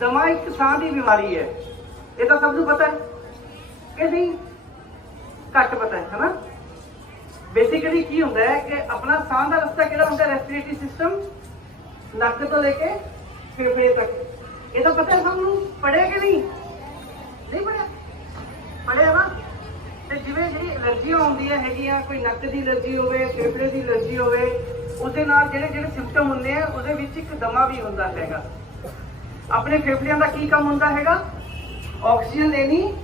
ਦਮਾ ਇੱਕ ਸਾਹ ਦੀ ਬਿਮਾਰੀ ਹੈ। ਇਹ ਤਾਂ ਸਭ ਨੂੰ ਪਤਾ ਹੈ ਕਿ ਨਹੀਂ? ਘੱਟ ਪਤਾ ਹੈ, ਹਨਾ? ਬੇਸਿਕਲੀ ਕੀ ਹੁੰਦਾ ਹੈ ਕਿ ਆਪਣਾ ਸਾਹ ਦਾ ਰਸਤਾ ਕਿਹੜਾ ਹੁੰਦਾ ਰੈਸਪੀਰੇਟਰੀ ਸਿਸਟਮ ਨੱਕ ਤੋਂ ਲੈ ਕੇ ਫੇਫੜੇ ਤੱਕ। ਇਹ ਤਾਂ ਪਤਾ ਹੈ ਸਭ ਪੜਿਆ ਕਿ ਨਹੀਂ? ਨਹੀਂ ਪੜਿਆ ਪੜਿਆ ਨਾ ਤੇ ਜਿਵੇਂ ਜਿਹੜੀ ਐਲਰਜੀਆਂ ਹੁੰਦੀਆਂ ਹੈਗੀਆਂ, ਕੋਈ ਨੱਕ ਦੀ ਐਲਰਜੀ ਹੋਵੇ, ਫੇਫੜੇ ਦੀ ਐਲਰਜੀ ਹੋਵੇ, ਉਹਦੇ ਨਾਲ ਜਿਹੜੇ ਜਿਹੜੇ ਸਿੰਪਟਮ ਹੁੰਦੇ ਆ, ਉਹਦੇ ਵਿੱਚ ਇੱਕ ਦਮਾ ਵੀ ਹੁੰਦਾ ਹੈਗਾ। ਆਪਣੇ ਫੇਫੜਿਆਂ ਦਾ ਕੀ ਕੰਮ ਹੁੰਦਾ ਹੈਗਾ? ਆਕਸੀਜਨ ਲੈਣੀ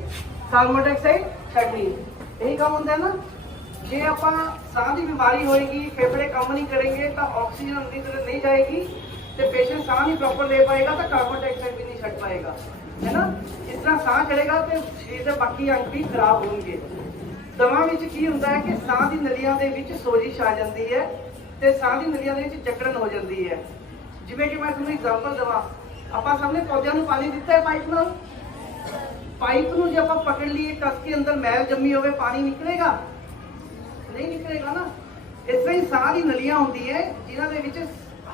ਕਾਰਬਨ ਡਾਈਆਕਸਾਈਡ ਛੱਡਣੀ। ਇਹੀ ਕੰਮ ਹੁੰਦਾ ਨਾ। ਜੇ ਆਪਾਂ ਸਾਹ ਦੀ ਬਿਮਾਰੀ ਹੋਏਗੀ, ਫੇਫੜੇ ਕੰਮ ਨਹੀਂ ਕਰਨਗੇ, ਤਾਂ ਆਕਸੀਜਨ ਅੰਦਰ ਤਰ੍ਹਾਂ ਨਹੀਂ ਜਾਏਗੀ ਤੇ ਪੇਸ਼ੈਂਟ ਸਾਹ ਨਹੀਂ ਪ੍ਰੋਪਰ ਲੈ ਪਾਏਗਾ ਤਾਂ ਕਾਰਬਨ ਡਾਈਆਕਸਾਈਡ ਵੀ ਨਹੀਂ ਛੱਡ ਪਾਏਗਾ। ਹੈ ਨਾ? ਇਸ ਤਰ੍ਹਾਂ ਸਾਹ ਚੜੇਗਾ ਤੇ ਸਰੀਰ ਦੇ ਬਾਕੀ ਅੰਗ ਵੀ ਖਰਾਬ ਹੋਣਗੇ। ਦਮਾ ਵਿੱਚ ਕੀ ਹੁੰਦਾ ਹੈ ਕਿ ਸਾਹ ਦੀ ਨਲੀਆਂ ਦੇ ਵਿੱਚ ਸੋਜਿਸ਼ ਆ ਜਾਂਦੀ ਹੈ ਤੇ ਸਾਹ ਦੀ ਨਲੀਆਂ ਦੇ ਵਿੱਚ ਜਕੜਨ ਹੋ ਜਾਂਦੀ ਹੈ। ਜਿਵੇਂ ਕਿ ਮੈਂ ਤੁਹਾਨੂੰ ਐਗਜ਼ਾਮਪਲ ਦਵਾਂ। ਆਪਾਂ ਸਭ ਨੇ ਪੌਦਿਆਂ ਨੂੰ ਪਾਣੀ ਦਿੱਤਾ ਹੈ ਪਾਈਪ ਨਾਲ। ਪਾਈਪ ਨੂੰ ਜੇ ਆਪਾਂ ਪਕੜ ਲਈਏ, ਕੱਸ ਕੇ ਅੰਦਰ ਮੈਲ ਜੰਮੀ ਹੋਵੇ, ਪਾਣੀ ਨਿਕਲੇਗਾ। ਨਹੀਂ ਨਿਕਲੇਗਾ ਨਾ। ਇਸ ਤਰ੍ਹਾਂ ਹੀ ਸਾਹ ਦੀ ਨਲੀਆਂ ਹੁੰਦੀ ਹੈ, ਜਿਨ੍ਹਾਂ ਦੇ ਵਿੱਚ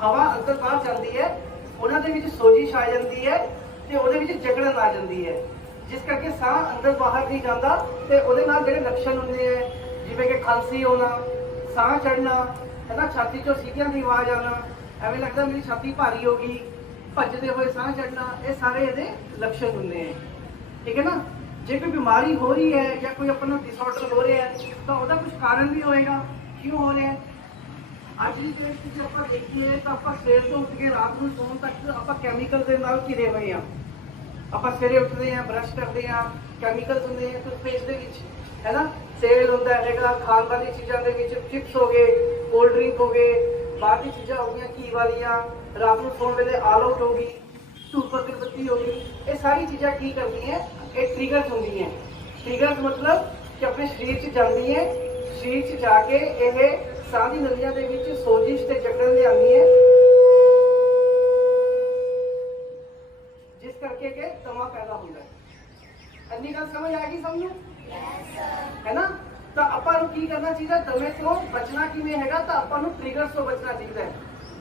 ਹਵਾ ਅੰਦਰ ਬਾਹਰ ਜਾਂਦੀ ਹੈ, ਉਹਨਾਂ ਦੇ ਵਿੱਚ ਸੋਜਿਸ਼ ਆ ਜਾਂਦੀ ਹੈ ਤੇ ਉਹਦੇ ਵਿੱਚ ਜਕੜਨ ਆ ਜਾਂਦੀ ਹੈ। ਜਿਸ ਕਰਕੇ ਸਾਹ ਅੰਦਰ ਬਾਹਰ ਨਹੀਂ ਜਾਂਦਾ ਤੇ ਉਹਦੇ ਨਾਲ ਜਿਹੜੇ ਲੱਛਣ ਹੁੰਦੇ ਆ ਜਿਵੇਂ ਕਿ ਖਾਂਸੀ ਹੋਣਾ, ਸਾਹ ਚੜਨਾ ਹੈ ਨਾ ਛਾਤੀ ਚੋਂ ਸੀਟੀਆਂ ਦੀ ਆਵਾਜ਼ ਆਣਾ ਐਵੇਂ ਲੱਗਦਾ ਮੇਰੀ ਛਾਤੀ ਭਾਰੀ ਹੋ ਗਈ। ਭੱਜਦੇ ਹੋਏ ਸਾਹ ਚੜਨਾ ਇਹ ਸਾਰੇ ਇਹਦੇ ਲੱਛਣ ਹੁੰਦੇ ਆ। ਠੀਕ ਹੈ ਨਾ? ਜੇ ਕੋਈ ਬਿਮਾਰੀ ਹੋ ਰਹੀ ਹੈ ਜਾਂ ਕੋਈ ਆਪਣਾ ਡਿਸਆਰਡਰ ਹੋ ਰਿਹਾ ਹੈ, ਤਾਂ ਉਹਦਾ ਕੁਝ ਕਾਰਨ ਵੀ ਹੋਏਗਾ। ਕਿਉਂ ਹੋ ਰਿਹਾ ਅੱਜ ਦੀ ਡੇਟ ਵਿੱਚ ਆਪਾਂ ਦੇਖੀਏ, ਤਾਂ ਆਪਾਂ ਸਵੇਰ ਤੋਂ ਉੱਠ ਕੇ ਰਾਤ ਨੂੰ ਸੌਣ ਤੱਕ ਆਪਾਂ ਕੈਮੀਕਲ ਦੇ ਨਾਲ ਘਿਰੇ ਹੋਏ ਆ ਆਪਾਂ ਸਵੇਰੇ ਉੱਠਦੇ ਆ ਬ੍ਰਸ਼ ਕਰਦੇ ਆ ਕੈਮੀਕਲ ਹੁੰਦੇ ਆ ਟੂਥਪੇਸਟ ਦੇ ਵਿੱਚ, ਹੈ ਨਾ? ਤੇਲ ਹੁੰਦਾ ਹੈਗਾ ਖਾਣ ਵਾਲੀ ਚੀਜ਼ਾਂ ਦੇ ਵਿੱਚ ਚਿਪਸ ਹੋ ਗਏ ਕੋਲਡ ਡਰਿੰਕ ਹੋ ਗਏ ਬਾਹਰ ਦੀ ਚੀਜ਼ਾਂ ਹੋ ਗਈਆਂ ਕੀ ਵਾਲੀਆਂ ਰਾਤ ਨੂੰ ਸੌਣ ਵੇਲੇ ਆਲ ਆਊਟ ਹੋ ਗਈ ਧੂਪ ਅਗਰਬੱਤੀ ਹੋ ਗਈ ਇਹ ਸਾਰੀ ਚੀਜ਼ਾਂ ਕੀ ਕਰਦੀਆਂ, ਇਹ ਟ੍ਰਿਗਰਸ ਹੁੰਦੀਆਂ। ਟ੍ਰਿਗਰਸ ਮਤਲਬ ਕਿ ਆਪਣੇ ਸਰੀਰ 'ਚ ਜਾਂਦੀ ਹੈ ਸਰੀਰ 'ਚ ਜਾ ਕੇ ਇਹ ਸਾਹ ਦੀ ਨਲੀਆਂ ਦੇ ਵਿੱਚ ਸੋਜਿਸ਼ ਤੇ ਜਕੜਨ ਲਿਆਉਂਦੀ ਹੈ ਜਿਸ ਕਰਕੇ ਕਿ ਤਮਾ ਪੈਦਾ ਹੁੰਦਾ। ਹੈ ਅੰਨੀ ਗੱਲ ਸਮਝ ਆ ਗਈ ਸਭ ਹੈ ਨਾ? ਤਾਂ ਆਪਾਂ ਨੂੰ ਕੀ ਕਰਨਾ ਚਾਹੀਦਾ? ਦਮੇ ਤੋਂ ਬਚਣਾ ਕਿਵੇਂ ਹੈਗਾ? ਤਾਂ ਆਪਾਂ ਨੂੰ ਟ੍ਰਿਗਰਸ ਤੋਂ ਬਚਣਾ ਚਾਹੀਦਾ ਹੈ।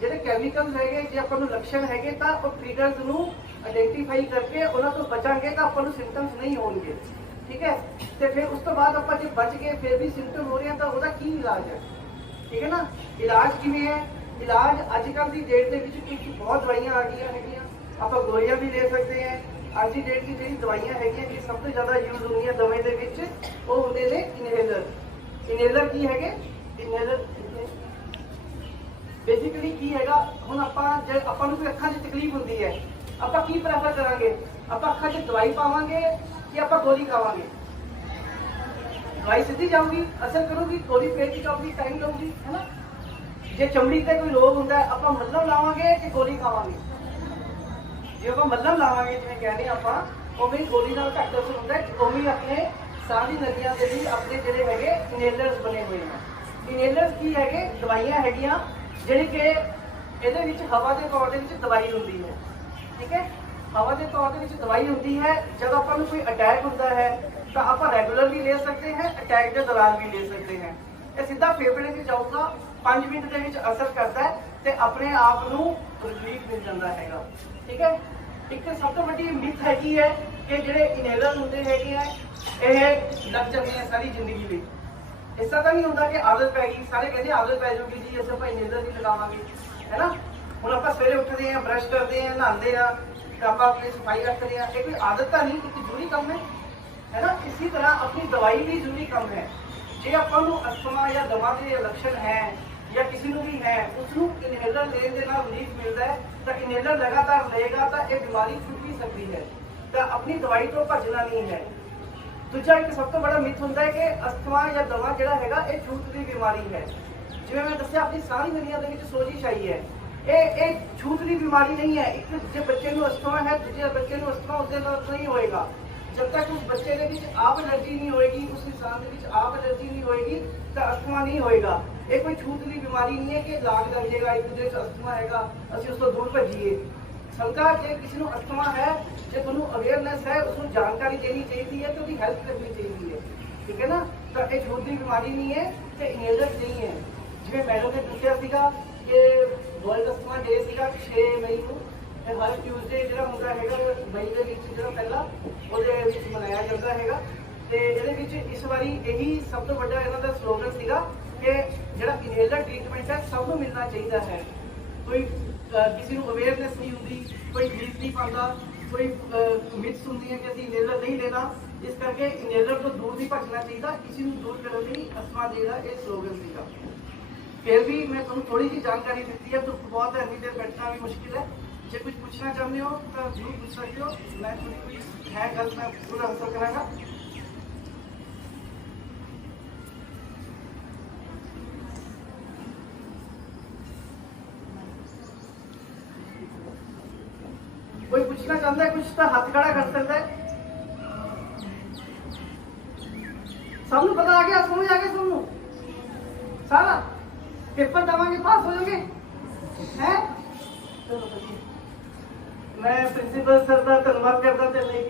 ਜਿਹੜੇ ਕੈਮੀਕਲ ਹੈਗੇ, ਜੇ ਆਪਾਂ ਨੂੰ ਲੱਛਣ ਹੈਗੇ ਤਾਂ ਉਹ ਟ੍ਰਿਗਰਸ ਨੂੰ ਆਇਡੈਂਟੀਫਾਈ ਕਰਕੇ ਉਹਨਾਂ ਤੋਂ ਬਚਾਂਗੇ ਤਾਂ ਆਪਾਂ ਨੂੰ ਸਿੰਪਟਮਸ ਨਹੀਂ ਹੋਣਗੇ ਠੀਕ ਹੈ? ਤੇ ਫਿਰ ਉਸ ਤੋਂ ਬਾਅਦ ਆਪਾਂ ਜੇ ਬਚ ਗਏ, ਫਿਰ ਵੀ ਸਿੰਪਟਮ ਹੋ ਰਹੇ ਤਾਂ ਉਹਦਾ ਕੀ ਇਲਾਜ ਹੈ? ਠੀਕ ਹੈ ਨਾ? ਇਲਾਜ ਕਿਵੇਂ ਹੈ? ਇਲਾਜ ਅੱਜ ਕੱਲ ਦੀ ਡੇਟ ਦੇ ਵਿੱਚ ਕੁਝ ਬਹੁਤ ਦਵਾਈਆਂ ਆ ਗਈਆਂ ਹੈਗੀਆਂ। ਆਪਾਂ ਗੋਲੀਆਂ ਵੀ ਲੈ ਸਕਦੇ ਹਾਂ। ਅੱਜ ਦੀ ਡੇਟ ਦੀ ਜਿਹੜੀ ਦਵਾਈਆਂ ਹੈਗੀਆਂ ਕਿ ਸਭ ਤੋਂ ਜ਼ਿਆਦਾ ਯੂਜ਼ ਹੁੰਦੀਆਂ ਦਵਾਈ ਦੇ ਵਿੱਚ, ਉਹ ਹੁੰਦੇ ਨੇ ਇਨਹੇਲਰ ਇਨਹੇਲਰ ਕੀ ਹੈਗੇ? ਇਨਹੇਲਰ ਬੇਸਿਕਲੀ ਕੀ ਹੈਗਾ ਹੁਣ ਆਪਾਂ ਜੇ ਆਪਾਂ ਨੂੰ ਕੋਈ ਅੱਖਾਂ 'ਚ ਤਕਲੀਫ ਹੁੰਦੀ ਹੈ ਆਪਾਂ ਕੀ ਪ੍ਰੈਫਰ ਕਰਾਂਗੇ ਆਪਾਂ ਅੱਖਾਂ 'ਚ ਦਵਾਈ ਪਾਵਾਂਗੇ ਕਿ ਆਪਾਂ ਗੋਲੀ ਖਾਵਾਂਗੇ ਦਵਾਈ ਸਿੱਧੀ ਜਾਊਗੀ ਅਸਰ ਕਰੂਗੀ ਗੋਲੀ ਫੇਰ ਦੀ ਜਾਊਗੀ ਟਾਈਮ ਲਊਗੀ ਹੈਨਾ ਜੇ ਚਮੜੀ ਤੇ ਕੋਈ ਰੋਗ ਹੁੰਦਾ ਹੈ, ਆਪਾਂ ਮੱਲਮ ਲਾਵਾਂਗੇ ਕਿ ਗੋਲੀ ਖਾਵਾਂਗੇ ਜੇ ਆਪਾਂ ਮੱਲਮ ਲਾਵਾਂਗੇ ਜਿਵੇਂ ਕਹਿੰਦੇ ਹਾਂ ਆਪਾਂ ਉਵੇਂ ਹੀ ਗੋਲੀ ਨਾਲ ਘੱਟ ਅਸਰ ਹੁੰਦਾ ਹੈ ਉਵੇਂ ਹੀ ਆਪਣੇ ਸਾਹ ਦੀ ਨਦੀਆਂ ਦੇ ਲਈ ਆਪਣੇ ਜਿਹੜੇ ਹੈਗੇ ਇਨਹੇਲਰਸ ਬਣੇ ਹੋਏ ਨੇ ਇਨਹੇਲਰਸ ਕੀ ਹੈਗੇ ਦਵਾਈਆਂ ਹੈਗੀਆਂ ਜਿਹੜੀ ਕਿ ਇਹਦੇ ਵਿੱਚ ਹਵਾ ਦੇ ਤੌਰ ਦੇ ਵਿੱਚ ਦਵਾਈ ਹੁੰਦੀ ਹੈ। ਠੀਕ ਹੈ? ਹਵਾ ਦੇ ਤੌਰ ਦੇ ਵਿੱਚ ਦਵਾਈ ਹੁੰਦੀ ਹੈ। ਜਦੋਂ ਆਪਾਂ ਨੂੰ ਕੋਈ ਅਟੈਕ ਹੁੰਦਾ ਹੈ, ਤਾਂ ਆਪਾਂ ਰੈਗੂਲਰ ਵੀ ਲੈ ਸਕਦੇ ਹਾਂ ਅਟੈਕ ਦੇ ਦੌਰਾਨ ਵੀ ਲੈ ਸਕਦੇ ਹਾਂ। ਇਹ ਸਿੱਧਾ ਫੇਫੜੇ 'ਚ ਜਾਊਗਾ 5 ਮਿੰਟ ਦੇ ਵਿੱਚ ਅਸਰ ਕਰਦਾ ਹੈ ਤੇ ਆਪਣੇ ਆਪ ਨੂੰ ਰਿਲੀਫ ਮਿਲ ਜਾਂਦਾ ਹੈਗਾ। ਠੀਕ ਹੈ? ਇੱਕ ਸਭ ਤੋਂ ਵੱਡੀ ਮਿੱਥ ਹੈਗੀ ਹੈ ਕਿ ਜਿਹੜੇ ਇਨਹੇਲਰ ਹੁੰਦੇ ਹੈਗੇ ਆ, ਇਹ ਲੱਗ ਜਾਂਦੇ ਆ ਸਾਰੀ ਜ਼ਿੰਦਗੀ ਲਈ ਐਸਾ ਤਾਂ ਨਹੀਂ ਹੁੰਦਾ ਕਿ ਆਦਤ ਪੈ ਗਈ ਸਾਰੇ ਕਹਿੰਦੇ ਆਦਤ ਪੈ ਜਾਊਗੀ ਜੀ ਅਸੀਂ ਭਾਈ ਨੇਜ਼ਰ ਨਹੀਂ ਲਗਾਵਾਂਗੇ ਹੈਨਾ ਹੁਣ ਆਪਾਂ ਸਵੇਰੇ ਉੱਠਦੇ ਆ ਬ੍ਰਸ਼ ਕਰਦੇ ਆ ਨਹਾਉਂਦੇ ਆ ਤੇ ਆਪਾਂ ਆਪਣੀ ਸਫ਼ਾਈ ਰੱਖਦੇ ਆ ਇਹ ਕੋਈ ਆਦਤ ਤਾਂ ਨਹੀਂ ਇੱਕ ਜ਼ਰੂਰੀ ਕੰਮ ਹੈ ਹੈਨਾ ਇਸੇ ਤਰ੍ਹਾਂ ਆਪਣੀ ਦਵਾਈ ਵੀ ਜ਼ਰੂਰੀ ਕੰਮ ਹੈ ਜੇ ਆਪਾਂ ਨੂੰ ਅਸਥਮਾ ਜਾਂ ਦਮਾ ਦੇ ਲੱਛਣ ਹੈ ਜਾਂ ਕਿਸੇ ਨੂੰ ਵੀ ਹੈ ਉਸ ਨੂੰ ਇਨਹੇਲਰ ਲੈਣ ਦੇ ਨਾਲ ਰਿਲੀਫ ਮਿਲਦਾ ਹੈ ਤਾਂ ਇਨਹੇਲਰ ਲਗਾਤਾਰ ਲਏਗਾ ਤਾਂ ਇਹ ਬਿਮਾਰੀ ਛੁੱਟ ਵੀ ਸਕਦੀ ਹੈ ਤਾਂ ਆਪਣੀ ਦਵਾਈ ਤੋਂ ਭੱਜਣਾ ਨਹੀਂ ਹੈ ਦੂਜਾ ਇੱਕ ਸਭ ਤੋਂ ਬੜਾ ਮਿੱਥ ਹੁੰਦਾ ਹੈ ਕਿ ਅਸਥਮਾ ਜਾਂ ਦਮਾ ਜਿਹੜਾ ਹੈਗਾ, ਇਹ ਛੂਤ ਦੀ ਬਿਮਾਰੀ ਹੈ। ਜਿਵੇਂ ਮੈਂ ਦੱਸਿਆ, ਆਪਣੀ ਸਾਰੀ ਦੁਨੀਆ ਦੇ ਵਿੱਚ ਸੋਜਿਸ਼ ਆਈ ਹੈ। ਇਹ ਇਹ ਛੂਤ ਦੀ ਬਿਮਾਰੀ ਨਹੀਂ ਹੈ। ਇੱਕ ਜੇ ਬੱਚੇ ਨੂੰ ਅਸਥਮਾ ਹੈ, ਦੂਜੇ ਬੱਚੇ ਨੂੰ ਅਸਥਮਾ, ਉਸਦੇ ਨਾਲ ਨਹੀਂ ਹੋਏਗਾ। ਜਦ ਤੱਕ ਉਸ ਬੱਚੇ ਦੇ ਵਿੱਚ ਆਪ ਐਲਰਜੀ ਨਹੀਂ ਹੋਏਗੀ, ਉਸ ਇਨਸਾਨ ਦੇ ਵਿੱਚ ਆਪ ਐਲਰਜੀ ਨਹੀਂ ਹੋਏਗੀ, ਤਾਂ ਅਸਥਮਾ ਨਹੀਂ ਹੋਏਗਾ। ਇਹ ਕੋਈ ਛੂਤ ਦੀ ਬਿਮਾਰੀ ਨਹੀਂ ਹੈ ਕਿ ਲਾਗ ਲੱਗ ਜਾਏਗਾ, ਇੱਕ ਦੂਜੇ 'ਚ ਅਸਥਮਾ ਹੈਗਾ, ਅਸੀਂ ਉਸ ਤੋਂ ਦੂਰ ਭੱਜੀਏ। ਸ਼ੰਕਾ, ਜੇ ਕਿਸੇ ਨੂੰ ਅਸਥਮਾ ਹੈ, ਜੇ ਤੁਹਾਨੂੰ ਅਵੇਅਰਨੈਸ ਹੈ ਉਸ ਨੂੰ ਜਾਣਕਾਰੀ ਦੇਣੀ ਚਾਹੀਦੀ ਹੈ ਤੇ ਉਹਦੀ ਹੈਲਪ ਕਰਨੀ ਚਾਹੀਦੀ ਹੈ। ਠੀਕ ਹੈ ਨਾ? ਤਾਂ ਇਹ ਛੂਤ ਦੀ ਬਿਮਾਰੀ ਨਹੀਂ ਹੈ ਤੇ ਇਨਹੇਲਰ ਨਹੀਂ ਹੈ। ਜਿਵੇਂ ਮੈਡਮ ਨੇ ਦੱਸਿਆ ਸੀਗਾ ਕਿ ਵਰਲਡ ਅਸਥਮਾ ਡੇ ਸੀਗਾ 6 ਮਈ ਨੂੰ ਇਹ ਹਰ ਟਿਊਜ਼ਡੇ ਜਿਹੜਾ ਹੁੰਦਾ ਹੈਗਾ, ਮਈ ਦੇ ਵਿੱਚ ਜਿਹੜਾ ਪਹਿਲਾ, ਉਹਦੇ ਵਿੱਚ ਮਨਾਇਆ ਜਾਂਦਾ ਹੈਗਾ। ਤੇ ਇਹਦੇ ਵਿੱਚ ਇਸ ਵਾਰੀ ਇਹੀ ਸਭ ਤੋਂ ਵੱਡਾ ਇਹਨਾਂ ਦਾ ਸਲੋਗਨ ਸੀਗਾ ਕਿ ਜਿਹੜਾ ਇਨਹੇਲਰ ਟ੍ਰੀਟਮੈਂਟ ਹੈ, ਸਭ ਨੂੰ ਮਿਲਣਾ ਚਾਹੀਦਾ ਹੈ। ਕੋਈ ਕਿਸੇ ਨੂੰ ਅਵੇਅਰਨੈਸ ਨਹੀਂ ਹੁੰਦੀ, ਕੋਈ ਫੀਸ ਨਹੀਂ ਪਾਉਂਦਾ ਕੋਈ ਮਿਥਸ ਹੁੰਦੀ ਹੈ ਕਿ ਅਸੀਂ ਇਨਹੇਲਰ ਨਹੀਂ ਲੈਣਾ ਇਸ ਕਰਕੇ ਇਨਹੇਲਰ ਤੋਂ ਦੂਰ ਨਹੀਂ ਭੱਜਣਾ ਚਾਹੀਦਾ, ਕਿਸੇ ਨੂੰ ਦੂਰ ਕਰਨ ਲਈ ਅਸਮਾ ਜਿਹੜਾ ਇਹ ਸਲੋਗਨ ਸੀਗਾ। ਫਿਰ ਵੀ ਮੈਂ ਤੁਹਾਨੂੰ ਥੋੜੀ ਜਿਹੀ ਜਾਣਕਾਰੀ ਦਿੱਤੀ ਹੈ ਧੁੱਪ ਬਹੁਤ ਹੈ ਇੰਨੀ ਦੇਰ ਬੈਠਣਾ ਵੀ ਮੁਸ਼ਕਿਲ ਹੈ। ਜੇ ਕੁਝ ਪੁੱਛਣਾ ਚਾਹੁੰਦੇ ਹੋ ਤਾਂ ਜ਼ਰੂਰ ਪੁੱਛ ਸਕਦੇ ਹੋ। ਮੈਂ ਥੋੜੀ ਕੋਈ ਹੈ ਗੱਲ ਮੈਂ ਪੂਰਾ ਆਨਸਰ ਕਰਾਂਗਾ। ਕੋਈ ਪੁੱਛਣਾ ਚਾਹੁੰਦਾ ਹੈ ਕੁਝ ਤਾਂ ਹੱਥ ਖੜਾ ਕਰ ਸਕਦਾ ਹੈ ਸਭ ਨੂੰ ਪਤਾ ਆ ਗਿਆ ਸਮਝ ਆ ਗਿਆ ਸਭ ਨੂੰ ਸਾਰਾ ਪੇਪਰ ਦਵਾਂਗੇ ਪਾਸ ਹੋ ਜਾਓਗੇ ਹੈ ਚਲੋ ਵਧੀਆ। ਮੈਂ ਪ੍ਰਿੰਸੀਪਲ ਸਰ ਦਾ ਧੰਨਵਾਦ ਕਰਦਾ ਤੇ ਲਈ